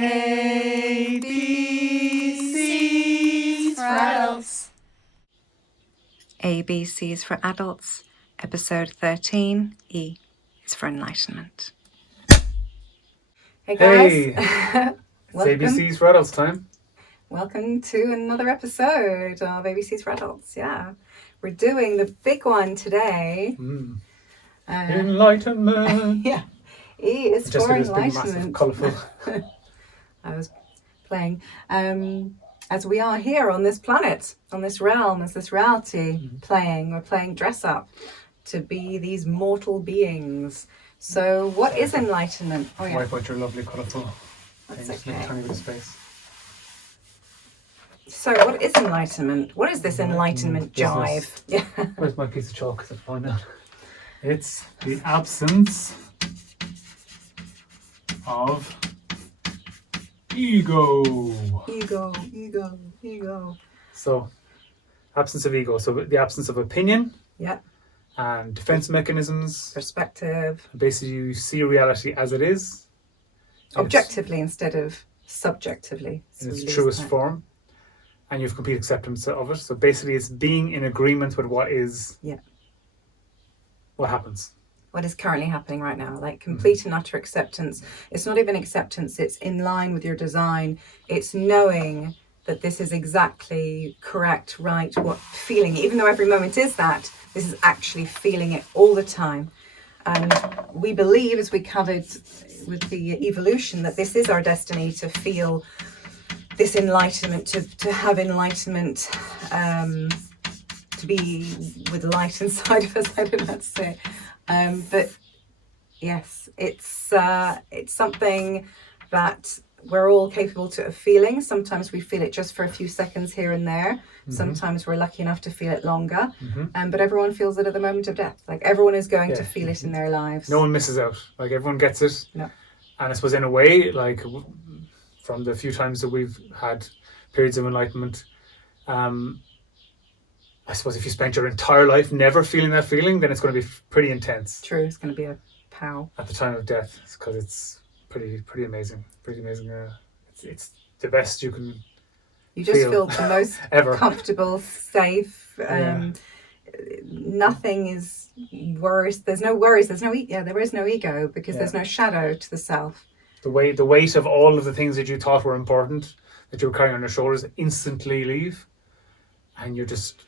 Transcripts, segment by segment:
A, B, C's for adults. ABCs for Adults, episode 13, E is for Enlightenment. Hey guys, Hey, it's welcome. ABC's for adults time. Welcome to another episode of ABCs for Adults. Yeah, we're doing the big one today. Enlightenment. Yeah, E is Just for this big, massive, Enlightenment. colourful. I was playing. As we are here on this planet, on this realm, as this reality we're playing dress up to be these mortal beings. So what is enlightenment? Oh yeah. Wipe out your lovely colourful That's thing. Just make a okay. tiny bit of space. So what is enlightenment? What is this enlightenment jive? Yeah. Where's my piece of chalk? Let's find out. It's the absence of ego. Ego. So, absence of ego. So the absence of opinion. Yeah. And defense mechanisms. Perspective. Basically, you see reality as it is. Objectively instead of subjectively. In its truest form. And you have complete acceptance of it. So basically, it's being in agreement with what is. Yeah. What happens. What is currently happening right now, like complete and utter acceptance. It's not even acceptance, it's in line with your design. It's knowing that this is exactly correct, right, what feeling, even though every moment is that, this is actually feeling it all the time. And we believe, as we covered with the evolution, that this is our destiny to feel this enlightenment, to have enlightenment, to be with light inside of us. I don't know how to say. But yes, it's something that we're all capable of feeling. Sometimes we feel it just for a few seconds here and there. Mm-hmm. Sometimes we're lucky enough to feel it longer. Mm-hmm. But everyone feels it at the moment of death. Like everyone is going to feel it in their lives. No one misses out. Like everyone gets it. No. And I suppose in a way, like from the few times that we've had periods of enlightenment, I suppose if you spent your entire life never feeling that feeling, then it's going to be pretty intense. True, it's going to be a pow. At the time of death, because it's pretty amazing. Pretty amazing. It's the best you can. You just feel the most ever comfortable, safe. Nothing is worse. There's no worries. There is no ego because there's no shadow to the self. The weight of all of the things that you thought were important that you were carrying on your shoulders instantly leave, and you're just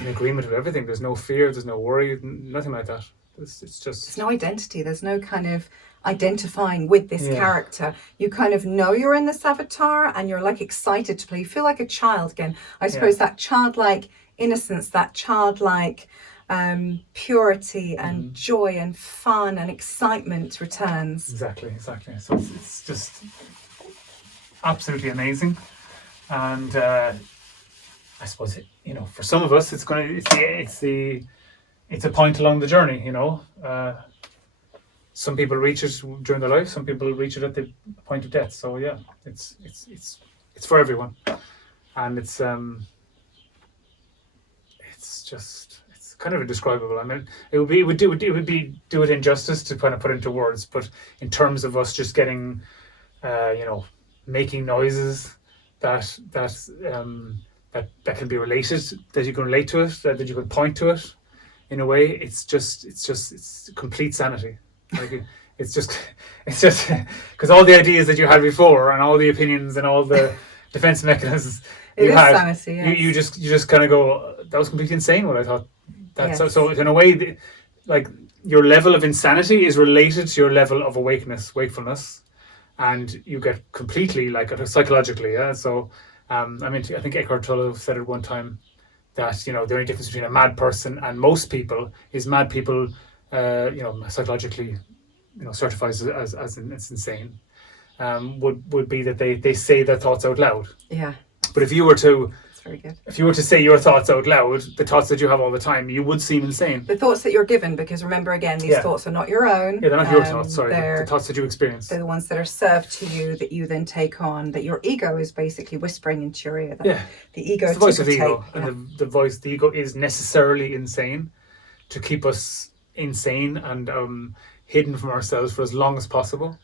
in agreement with everything. There's no fear, there's no worry, nothing like that. It's just there's no identity, there's no kind of identifying with this character. You kind of know you're in this avatar and you're like excited to play. You feel like a child again. I suppose that childlike innocence, that childlike purity and joy and fun and excitement returns. Exactly. So it's just absolutely amazing. And I suppose for some of us, it's a point along the journey. Some people reach it during their life. Some people reach it at the point of death. So yeah, it's for everyone, and it's kind of indescribable. I mean, it would do it injustice to kind of put into words. But in terms of us just getting, making noises that can be related, that you can relate to it, that you can point to it, in a way, it's complete sanity. Like it's just because all the ideas that you had before and all the opinions and all the defense mechanisms you had, sanity, yes. you just kind of go, that was completely insane what I thought. So in a way, like your level of insanity is related to your level of wakefulness, and you get completely psychologically. Yeah. So. I think Eckhart Tolle said it one time that the only difference between a mad person and most people is mad people, psychologically, certified as insane, would be that they say their thoughts out loud. Yeah. But if you were to very good. If you were to say your thoughts out loud, the thoughts that you have all the time, you would seem insane. The thoughts that you're given, because remember again, these thoughts are not your own. Yeah, they're not your thoughts, sorry. The thoughts that you experience. They're the ones that are served to you, that you then take on, that your ego is basically whispering into your ear. The ego. It's the voice of ego. And the ego is necessarily insane to keep us insane and hidden from ourselves for as long as possible.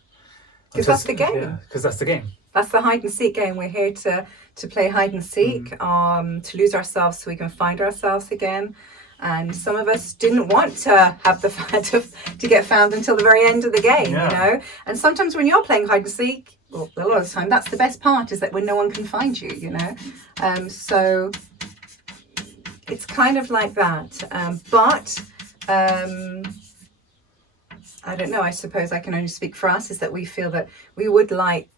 Because that's the game. Yeah, because that's the game. That's the hide and seek game. We're here to play hide and seek, to lose ourselves so we can find ourselves again. And some of us didn't want to have to get found until the very end of the game, you know. And sometimes when you're playing hide and seek, well, a lot of the time, that's the best part, is that when no one can find you, you know. So it's kind of like that. But I don't know. I suppose I can only speak for us. Is that we feel that we would like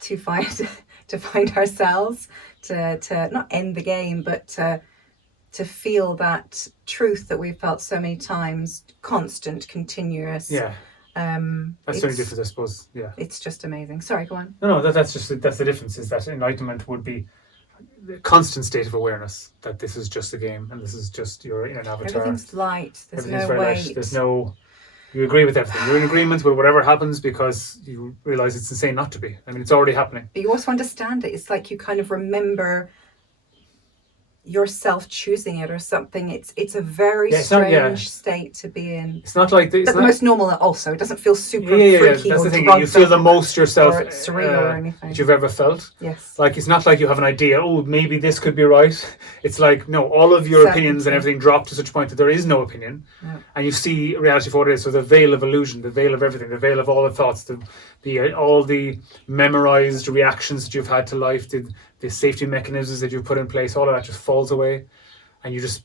to find ourselves, to not end the game, but to feel that truth that we've felt so many times, constant, continuous. Yeah. That's the only difference, I suppose. Yeah. It's just amazing. Sorry, go on. No, that's the difference, is that enlightenment would be the constant state of awareness that this is just a game and this is just, you're in an avatar. Everything's light. There's Everything's no very weight. light. There's no, you agree with everything. You're in agreement with whatever happens because you realise it's insane not to be. I mean, it's already happening. But you also understand it. It's like you kind of remember yourself choosing it or something. It's a very strange state to be in. It's not like the most normal. Also, it doesn't feel super freaky. That's the thing. You feel the most yourself or surreal or anything that you've ever felt. Yes. Like, it's not like you have an idea. Oh, maybe this could be right. It's like, no, all of your opinions and everything drop to such a point that there is no opinion, and you see reality for what it is. So the veil of illusion, the veil of everything, the veil of all the thoughts, all the memorized reactions that you've had to life, the safety mechanisms that you've put in place, all of that just falls away, and you just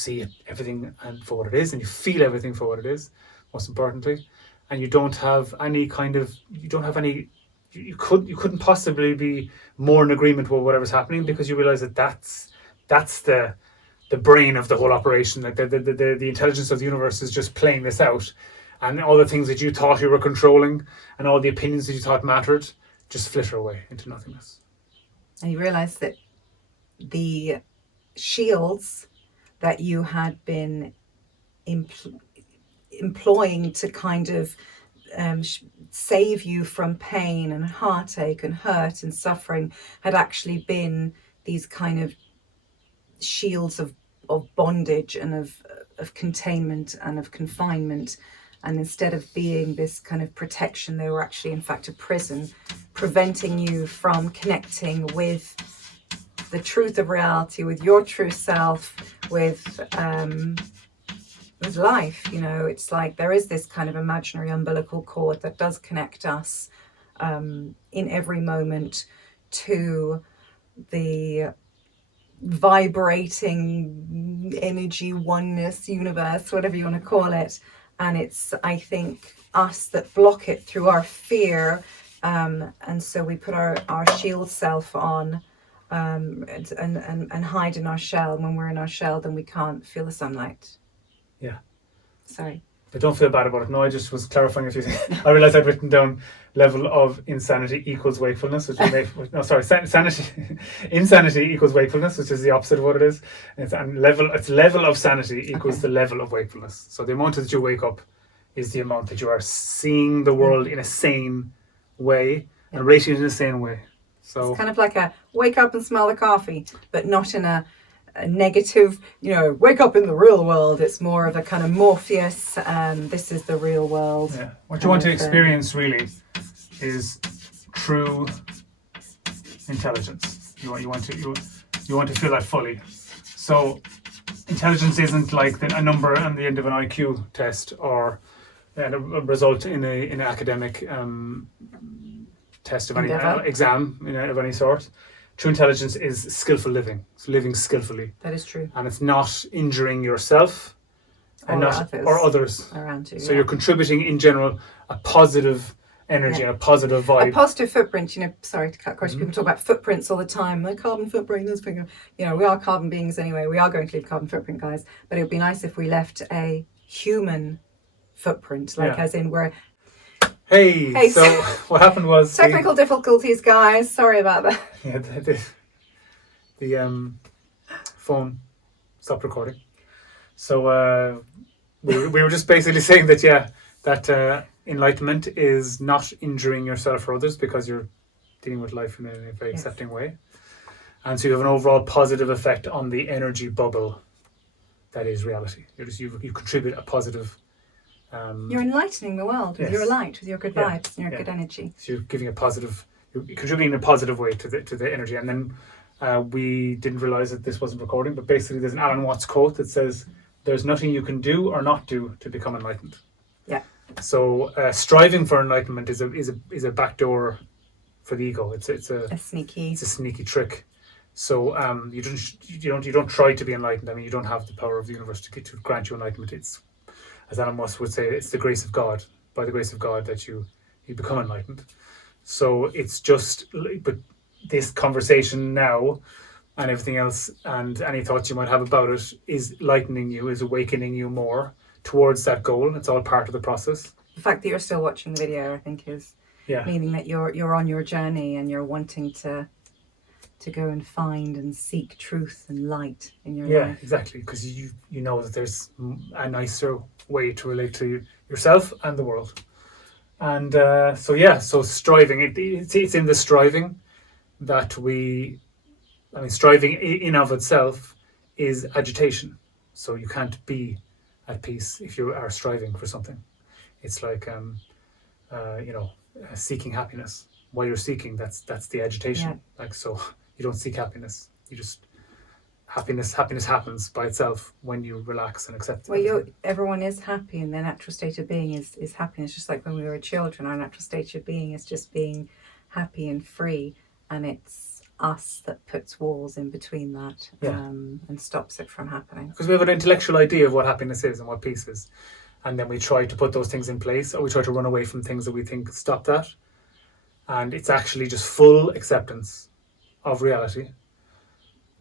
see everything and for what it is, and you feel everything for what it is, most importantly, and you couldn't possibly be more in agreement with whatever's happening, because you realize that that's the brain of the whole operation, that the intelligence of the universe is just playing this out, and all the things that you thought you were controlling and all the opinions that you thought mattered just flitter away into nothingness. And you realize that the shields that you had been employing to kind of save you from pain and heartache and hurt and suffering had actually been these kind of shields of bondage and of containment and of confinement. And instead of being this kind of protection, they were actually, in fact, a prison, preventing you from connecting with the truth of reality, with your true self, with life. You know, it's like there is this kind of imaginary umbilical cord that does connect us in every moment to the vibrating energy, oneness, universe, whatever you want to call it. And it's, I think, us that block it through our fear. And so we put our shield self on and hide in our shell. And when we're in our shell, then we can't feel the sunlight. Yeah. Sorry. But don't feel bad about it. No, I just was clarifying a few things. I realised I'd written down level of insanity equals wakefulness, which insanity equals wakefulness, which is the opposite of what it is. It's level of sanity equals the level of wakefulness. So the amount that you wake up is the amount that you are seeing the world in a sane way and rating it in a sane way. So it's kind of like a wake up and smell the coffee, but not in a negative, wake up in the real world. It's more of a kind of Morpheus, this is the real world. Yeah. What you want to experience really is true intelligence. You want to feel that fully. So intelligence isn't like a number at the end of an IQ test or a result in an academic test of any exam of any sort. True intelligence is skillful living. It's living skillfully. That is true. And it's not injuring yourself or others around you. So you're contributing in general a positive energy and a positive vibe. A positive footprint, sorry to cut across, people talk about footprints all the time. Like carbon footprint, this thing. We are carbon beings anyway. We are going to leave carbon footprint, guys. But it would be nice if we left a human footprint, as in we're... Hey, so what happened was... Technical difficulties, guys. Sorry about that. Yeah, the phone stopped recording. So we were just basically saying that enlightenment is not injuring yourself or others because you're dealing with life in a very accepting way. And so you have an overall positive effect on the energy bubble that is reality. You contribute a positive You're enlightening the world with your light, with your good vibes and your good energy. So you're giving you're contributing in a positive way to the energy. And then we didn't realize that this wasn't recording, but basically there's an Alan Watts quote that says, "There's nothing you can do or not do to become enlightened." Yeah. So striving for enlightenment is a backdoor for the ego. It's a sneaky trick. So you don't try to be enlightened. I mean, you don't have the power of the universe to grant you enlightenment. It's, as Alan Watts would say, it's the grace of God. By the grace of God that you become enlightened. So it's just, but this conversation now and everything else and any thoughts you might have about it is lightening you, is awakening you more towards that goal. It's all part of the process. The fact that you're still watching the video, I think, is meaning that you're on your journey and you're wanting to go and find and seek truth and light in your life. Yeah, exactly, because you know that there's a nicer way to relate to yourself and the world. And so striving, it's in the striving that striving in of itself is agitation. So you can't be at peace if you are striving for something. It's like, seeking happiness. While you're seeking, that's the agitation. Yeah. Like, so you don't seek happiness. You just, happiness happens by itself when you relax and accept it. Well, everyone is happy, and their natural state of being is happiness. Just like when we were children, our natural state of being is just being happy and free, and it's us that puts walls in between that and stops it from happening. Because we have an intellectual idea of what happiness is and what peace is, and then we try to put those things in place, or we try to run away from things that we think stop that. And it's actually just full acceptance of reality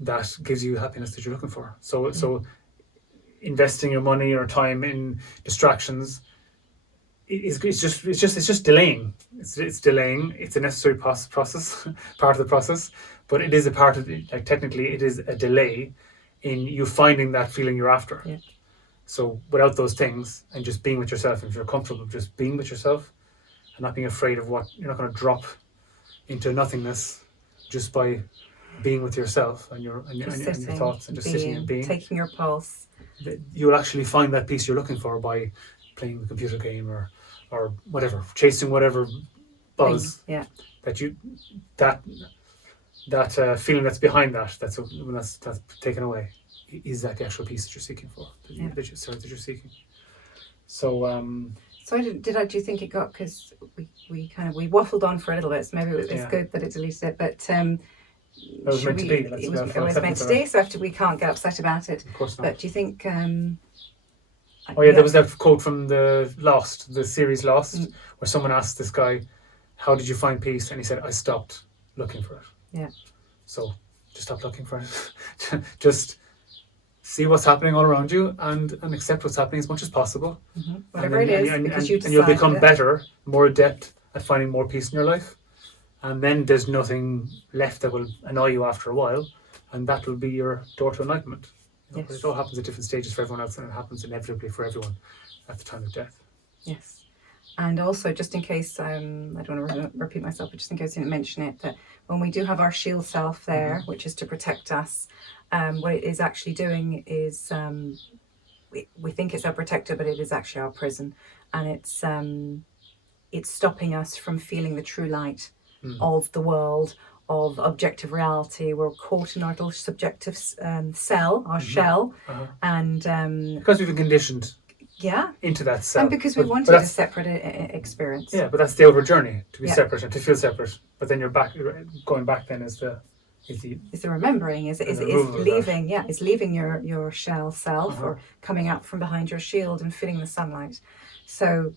that gives you happiness that you're looking for. So investing your money or time in distractions it's just delaying. It's delaying. It's a necessary process, part of the process, but it is a part of like technically it is a delay in you finding that feeling you're after. Yeah. So without those things and just being with yourself, if you're comfortable just being with yourself and not being afraid of what you're not going to drop into nothingness just by being with yourself and your thoughts and just sitting and being, taking your pulse. You'll actually find that peace you're looking for by playing the computer game or whatever, chasing whatever buzz. Yeah. That feeling that's behind that's taken away is that the actual peace that you're seeking for, that you're seeking. So do you think it got, because we waffled on for a little bit, so maybe it's good that it deleted it, but it was meant to be. It was meant to be, so after we can't get upset about it. Of course not. But do you think there was that quote from the series Lost, where someone asked this guy, how did you find peace? And he said, I stopped looking for it. Yeah. So just stop looking for it. Just see what's happening all around you and accept what's happening as much as possible. Mm-hmm. Whatever it is, because you you'll become better, more adept at finding more peace in your life. And then there's nothing left that will annoy you after a while, and that will be your door to enlightenment. Yes. But it all happens at different stages for everyone else, and it happens inevitably for everyone at the time of death. Yes. And also, just in case, I don't want to repeat myself, but just in case I didn't mention it, that when we do have our shield self there, which is to protect us, what it is actually doing is, we think it's our protector, but it is actually our prison. And it's stopping us from feeling the true light of the world, of objective reality. We're caught in our little subjective cell, our shell, and because we've been conditioned into that cell, and because we wanted a separate experience. Yeah, but that's the outward journey, to be separate and to feel separate. But then you're going back then is the remembering, is leaving is leaving your shell self or coming out from behind your shield and feeling the sunlight. So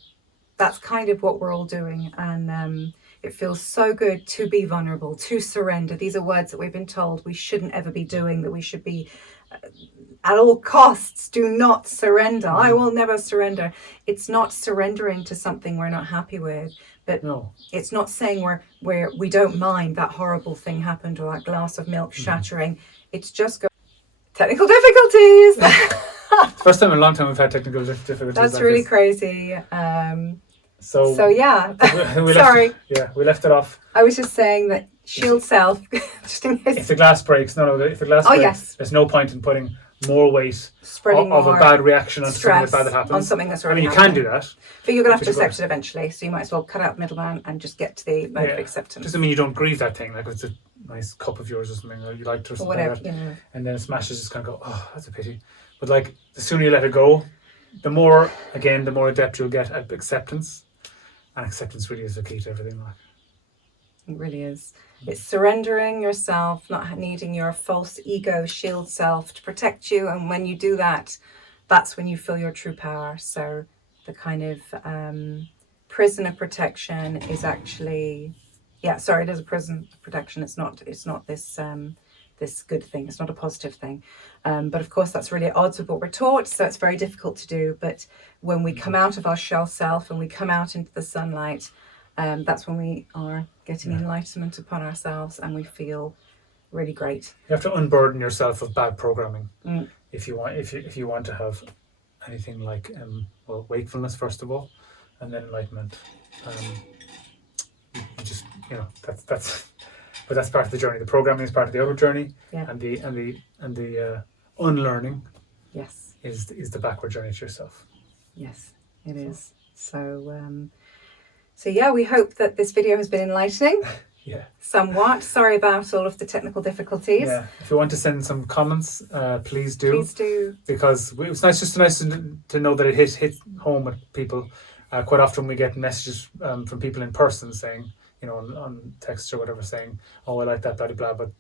that's kind of what we're all doing, and it feels so good to be vulnerable, to surrender. These are words that we've been told we shouldn't ever be doing, that we should be at all costs, do not surrender. I will never surrender. It's not surrendering to something we're not happy with, but it's not saying we don't mind that horrible thing happened or that glass of milk shattering. It's just technical difficulties. First time in a long time we've had technical difficulties. That's like really crazy. So yeah, we left it off. I was just saying that shield self, just in case. If the glass breaks, if the glass breaks, there's no point in putting more weight Spreading of more a bad reaction on something stress bad that happens. on something that's I already mean, you happening. can do that. But you're going to have to But you accept it eventually. So you might as well cut out middleman and just get to the mode of acceptance. Doesn't mean you don't grieve that thing. Like if it's a nice cup of yours or something, or you liked it or Or something whatever, like that, you know. and then it smashes, just kind of go, oh, that's a pity. But like the sooner you let it go, the more adept you'll get at acceptance. And acceptance really is the key to everything. Like. It really is. It's surrendering yourself, not needing your false ego shield self to protect you. And when you do that, that's when you feel your true power. So the kind of prison of protection is actually, it is a prison of protection. It's not this this good thing. It's not a positive thing. But of course, that's really at odds with what we're taught. So it's very difficult to do. But when we come out of our shell self and we come out into the sunlight, that's when we are getting enlightenment upon ourselves and we feel really great. You have to unburden yourself of bad programming if you want to have anything like wakefulness first of all, and then enlightenment. You just but that's part of the journey. The programming is part of the outer journey, and the unlearning is the backward journey to yourself. Yes, it is. So yeah, we hope that this video has been enlightening. Somewhat. Sorry about all of the technical difficulties. Yeah. If you want to send some comments, please do. Please do. Because it's nice to know that it hit home with people. Quite often we get messages from people in person saying, on text or whatever, saying, "Oh, I like that, blah blah." But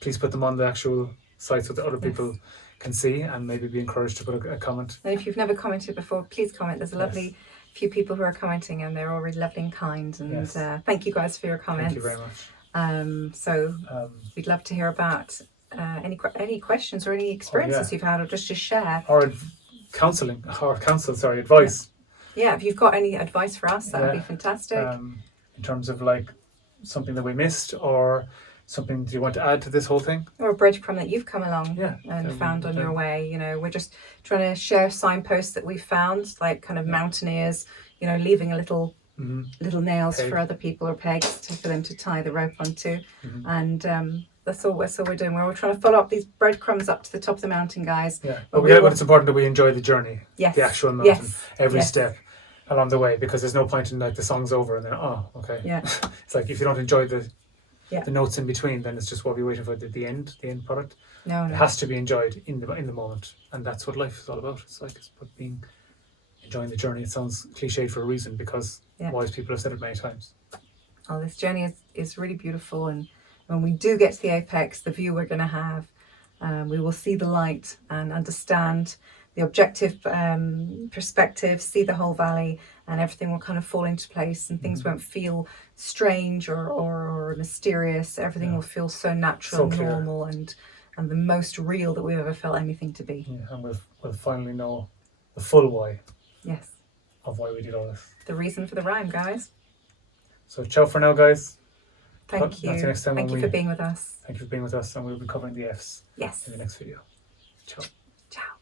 please put them on the actual site so that other people can see and maybe be encouraged to put a comment. And if you've never commented before, please comment. There's a lovely few people who are commenting, and they're all really lovely and kind. And thank you guys for your comments. Thank you very much. So we'd love to hear about any questions or any experiences you've had, or just to share. Or advice. Yeah, if you've got any advice for us, that would be fantastic. In terms of like something that we missed, or something do you want to add to this whole thing? Or a breadcrumb that you've come along and found on your way. We're just trying to share signposts that we've found, like kind of mountaineers, leaving a little nails for other people, or pegs for them to tie the rope onto. And that's all we're doing. We're all trying to follow up these breadcrumbs up to the top of the mountain, guys. Yeah, but it's important that we enjoy the journey, the actual mountain, every step along the way, because there's no point in like the song's over and then it's like if you don't enjoy the notes in between, then it's just what we're waiting for the end product. No, it has to be enjoyed in the moment, and that's what life is all about. It's about enjoying the journey. It sounds cliched for a reason, because wise people have said it many times. Oh, this journey is really beautiful, and when we do get to the apex, the view we're going to have, we will see the light and understand the objective perspective, see the whole valley, and everything will kind of fall into place, and things won't feel strange or mysterious. Everything will feel so natural, so normal, and the most real that we've ever felt anything to be. Yeah, and we'll finally know the full why. Yes. Of why we did all this. The reason for the rhyme, guys. So ciao for now, guys. Thank you. Next time Thank you for being with us. Thank you for being with us, and we'll be covering the F's. Yes. In the next video. Ciao. Ciao.